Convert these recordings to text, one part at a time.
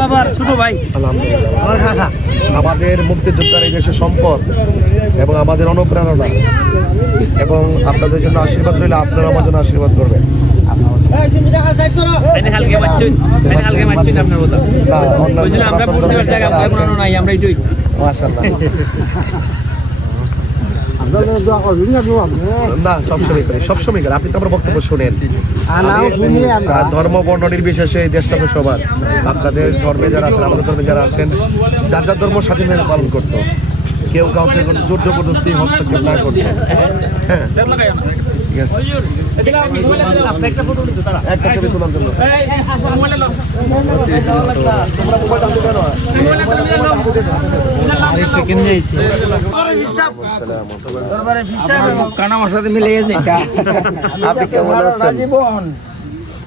বাবার ছোট ভাই আমার কাকা আমাদের মুক্তিযোদ্ধার এই দেশের সম্পদ এবং আমাদের অনুপ্রেরণা এবং আপনাদের জন্য আশীর্বাদ রইলে আপনারা আমার জন্য আশীর্বাদ করবেন। না সবসময় করি, সবসময় করি। আপনি তো আমার বক্তব্য শুনেন। ধর্ম বর্ণ নির্বিশেষে এই দেশটা তো সবার। আপনাদের ধর্মে যারা আছেন, আমাদের ধর্মে যারা আছেন, যার যার ধর্ম স্বাধীনভাবে পালন করতো। কেউ কাউকে জোর জবরদস্তি হস্তক্ষেপ না করতো। হ্যাঁ ঠিক আছে, একটা ছবি তোলার জন্য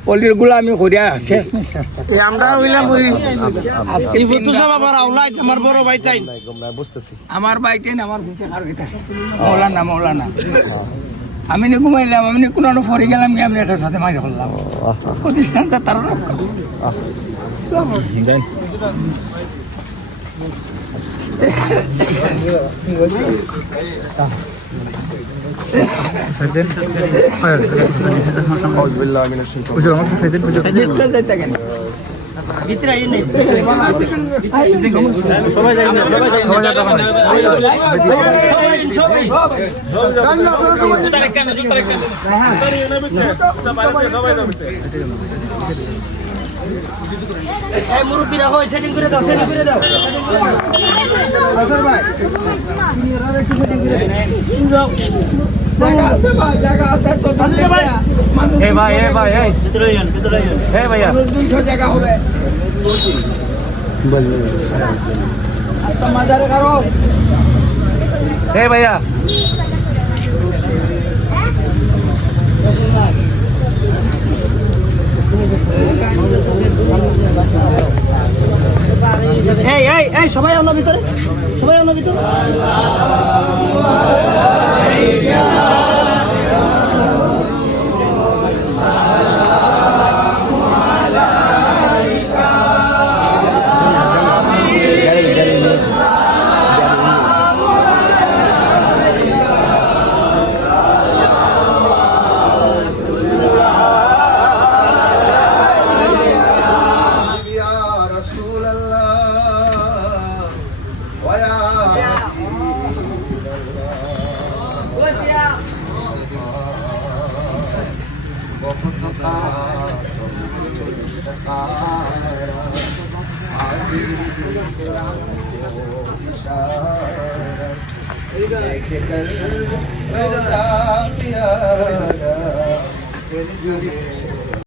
পল্লীর গুলামি করিয়া শেষ নিঃশ্বাস আমরা হইলাম ওই আমার বড় ভাই তাই বুঝতেছি। আমার বাইটেন আমার পিছে আর কিতা মৌলানা মৌলানা আমি নি ঘুমাইলাম, আমি কোনো ফরি গেলাম গিয়ে আমি এটার সাথে মারি ফেললাম। প্রতিষ্ঠানটা তারা রক্ষা সবাই মুরব্বীরা হয় সেটিং করে দাও, সেটিং করে দাও। জায়গা আছে তো ভাইয়া 200 জায়গা হবে মাজারে কারো ভাইয়া এই সবাই আমরা ভিতরে, সবাই আমরা ভিতরে।